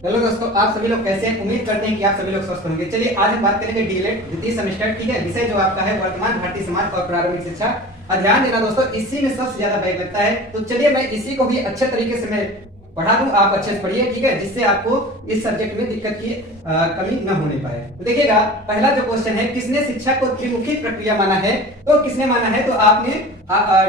Hello दोस्तों, आप सभी लोग कैसे हैं? उम्मीद करते हैं कि आप सभी लोग स्वस्थ होंगे। चलिए आज हम बात करेंगे डीएलएड द्वितीय सेमेस्टर। ठीक है, विषय जो आपका है वर्तमान भारतीय समाज और प्रारंभिक शिक्षा। ध्यान देना दोस्तों, इसी में सबसे ज्यादा बैक लगता है। तो चलिए मैं इसी को भी अच्छे तरीके से मैं पढ़ा दूं, आप अच्छे से पढ़िए। ठीक है, जिससे आपको इस सब्जेक्ट में दिक्कत की कमी न होने पाए। तो देखिएगा, पहला जो क्वेश्चन है, किसने शिक्षा को त्रिमुखी प्रक्रिया माना है? तो किसने माना है? तो आपने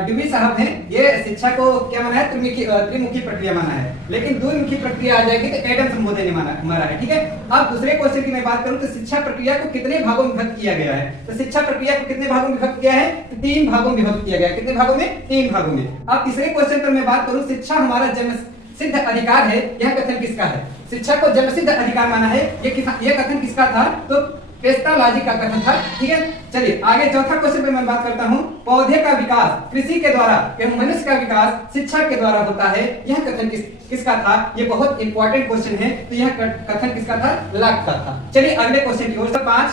डीवी साहब ने ये शिक्षा को क्या माना है? त्रिमुखी प्रक्रिया माना है। लेकिन द्विमुखी प्रक्रिया आ जाएगी तो एडम्स महोदय ने माना है। ठीक है, अब दूसरे क्वेश्चन की मैं बात करूं तो शिक्षा प्रक्रिया को कितने भागों में विभक्त किया गया है? तो शिक्षा प्रक्रिया को कितने भागों में विभक्त किया है? तो 3 भागों में विभक्त किया गया है। कितने भागों में? 3 भागों में। अब तीसरे क्वेश्चन पर मैं बात करूं, शिक्षा हमारा जन्म सिद्ध अधिकार है, यह कथन किसका है? शिक्षा को जन्मसिद्ध अधिकार माना है, ये कथन किसका था? तो पेस्टालॉजी का कथन था। ठीक है, चलिए आगे चौथा क्वेश्चन पे मैं बात करता हूं। पौधे का विकास कृषि के द्वारा एवं मनुष्य का विकास शिक्षा के द्वारा होता है, यह कथन किसका था? ये बहुत इंपॉर्टेंट क्वेश्चन है। तो यह कथन किसका था? लाक का था। चलिए अगले क्वेश्चन की ओर। 5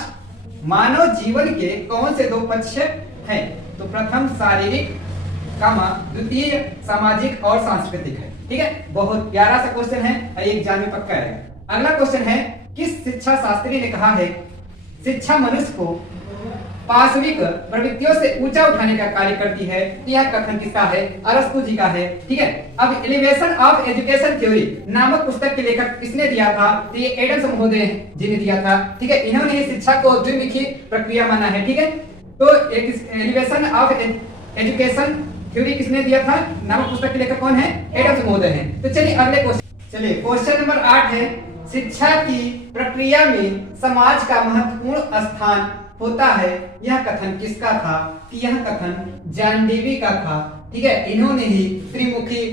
मानव जीवन के कौन से 2 पक्ष हैं? तो प्रथम शारीरिक, द्वितीय सामाजिक और सांस्कृतिक है। ठीक है, बहुत प्यारा सा क्वेश्चन है, एग्जाम में पक्का है। अगला क्वेश्चन है, किस शिक्षा शास्त्री ने कहा है शिक्षा मनुष्य को पाशविक प्रवृत्तियों से ऊंचा उठाने का कार्य करती है? यह कथन किसका है? अरस्तु जी का है। ठीक है, अब एलिवेशन ऑफ एजुकेशन थ्योरी नामक पुस्तक के लेखक किसने दिया था? तो ये एडम्स महोदय जी ने दिया था। ठीक है, इन्होंने शिक्षा को द्विमुखी प्रक्रिया माना है। ठीक है, तो एलिवेशन ऑफ एजुकेशन थ्योरी किसने दिया था? नामक पुस्तक के लेखक कौन है? एडम्स महोदय हैं। तो चलिए अगले क्वेश्चन। चलिए क्वेश्चन नंबर 8 है, शिक्षा की प्रक्रिया में समाज का महत्वपूर्ण स्थान होता है, यह कथन किसका था? कि यह कथन जॉन डेवी का था। ठीक है, इन्होंने ही त्रिमुखी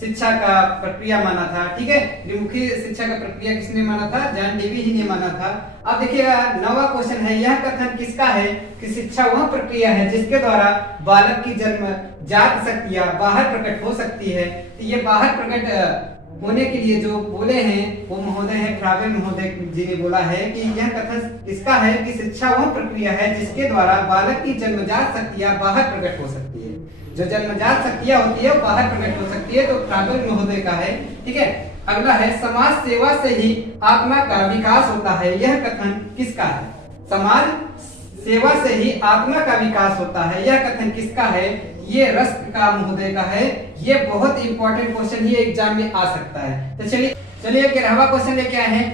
शिक्षा का प्रक्रिया माना था। ठीक है, त्रिमुखी शिक्षा का प्रक्रिया किसने माना था? जॉन डेवी ही ने माना था। अब देखिएगा 9वां क्वेश्चन है, यह कथन किसका है? कि शिक्षा वह प्रक्रिया है जिसके द्वारा बालक की जन्मजात शक्तियां बाहर प्रकट हो सकती है। तो ये बाहर प्रकट होने के लिए जो बोले हैं वो महोदय है फ्रावे महोदय जी ने बोला है कि यह कथन किसका है? कि शिक्षा वह प्रक्रिया है जिसके द्वारा बालक की जन्मजात शक्तियां बाहर प्रकट हो सकती है। जो जन्मजात शक्तियां होती है वो बाहर प्रकट हो सकती है, तो फ्रावे महोदय का है। ठीक है, अगला है, समाज सेवा से ही आत्मा का विकास होता है, यह कथन किसका है? समाज सेवा से ही आत्मा का विकास होता है, यह कथन किसका है? ये रस्क का महोदय का है। ये बहुत इंपॉर्टेंट क्वेश्चन, ये एग्जाम में आ सकता है। तो चलिए 11वां क्वेश्चन लेके आए हैं,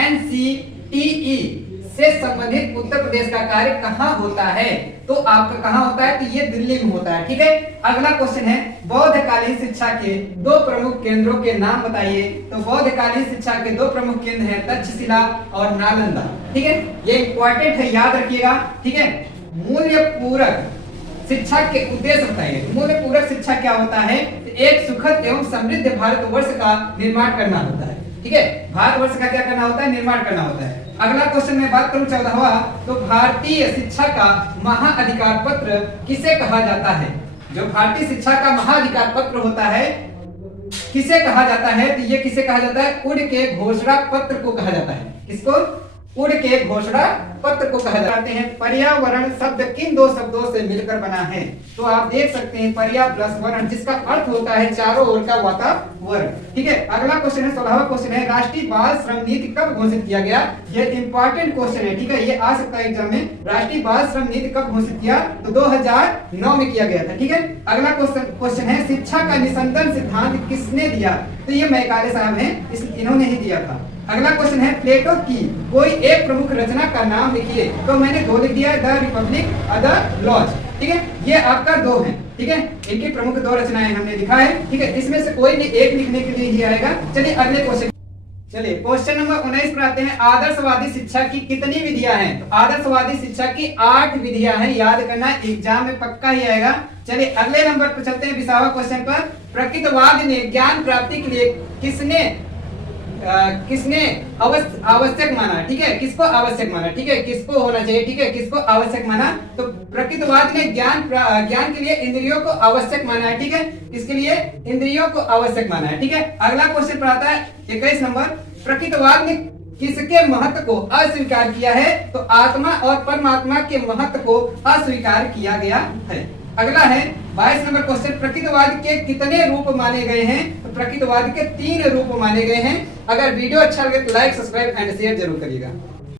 एनसीटीई से संबंधित उत्तर प्रदेश का कार्य कहाँ होता है? तो आपका कहाँ होता है? तो ये दिल्ली में होता है। ठीक है, अगला क्वेश्चन है, बौद्धकालीन शिक्षा के 2 प्रमुख केंद्रों के नाम बताइए। तो बौद्धकालीन शिक्षा के 2 प्रमुख केंद्र हैं तक्षशिला और नालंदा। ठीक है, ये इंपॉर्टेंट है, याद रखिएगा। ठीक है, मूल्य पूरक शिक्षा के उद्देश्य बताइए। मूल्य पूरक शिक्षा क्या होता है? एक सुखद एवं समृद्ध भारतवर्ष का निर्माण करना होता है। ठीक है, भारतवर्ष का क्या करना होता है? निर्माण करना होता है। अगला क्वेश्चन में बात करूं 14वां, तो भारतीय शिक्षा का महाअधिकार पत्र किसे कहा जाता है? जो भारतीय शिक्षा का महाअधिकार पत्र होता है किसे कहा जाता है? तो ये किसे कहा जाता है? उड के घोषणा पत्र को कहा जाता है। किसको? उड के घोषणा पत्र को कहा जाते हैं। पर्यावरण शब्द किन 2 शब्दों से मिलकर बना है? तो आप देख सकते हैं पर्या प्लस वरण, जिसका अर्थ होता है चारों ओर का वातावरण। ठीक है, अगला क्वेश्चन है 16वां क्वेश्चन है, राष्ट्रीय बाल श्रम नीति कब घोषित किया गया? ये इंपॉर्टेंट क्वेश्चन है। ठीक है, ये आ सकता है एग्जाम में। राष्ट्रीय बाल श्रम नीति कब घोषित किया? तो 2009 में किया गया था। ठीक है, अगला क्वेश्चन है, शिक्षा का निस्संदन सिद्धांत किसने दिया? तो ये मैकाले साहब हैं, इन्होंने ही दिया था। अगला क्वेश्चन है, प्लेटो की कोई एक प्रमुख रचना का नाम लिखिए। तो मैंने 2 लिख दिया, द रिपब्लिक और द लॉज। ठीक है, ये आपका 2 है। ठीक है, इनकी प्रमुख 2 रचनाएं हमने लिखा है। ठीक है, इसमें से कोई भी एक लिखने के लिए ही आएगा। चलिए अगले क्वेश्चन। चलिए क्वेश्चन नंबर 19 पर आते हैं, आदर्शवादी शिक्षा की कितनी विधियां हैं? तो आदर्शवादी शिक्षा की 8 विधियां हैं, याद करना, एग्जाम में पक्का ही आएगा। चलिए अगले नंबर पर चलते हैं, 20वां क्वेश्चन पर, प्रकृतवाद ने ज्ञान प्राप्ति के लिए किसने आवश्यक माना? ठीक है, किसको आवश्यक माना? ठीक है, किसको होना चाहिए? ठीक है, किसको आवश्यक माना? तो प्रकृतवाद ने ज्ञान के लिए इंद्रियों को आवश्यक माना है। ठीक है, इसके लिए इंद्रियों को आवश्यक माना है। ठीक है, अगला क्वेश्चन पर आता है 21 नंबर, प्रकृतवाद ने किसके महत्व को अस्वीकार किया है? तो आत्मा और परमात्मा के महत्व को अस्वीकार किया गया है। अगला है, 22 नंबर क्वेश्चन, प्रकृतिवाद के कितने रूप माने गए हैं? तो प्रकृतिवाद के 3 रूप माने गए हैं। अगर वीडियो अच्छा लगे तो लाइक, सब्सक्राइब एंड शेयर जरूर करिएगा।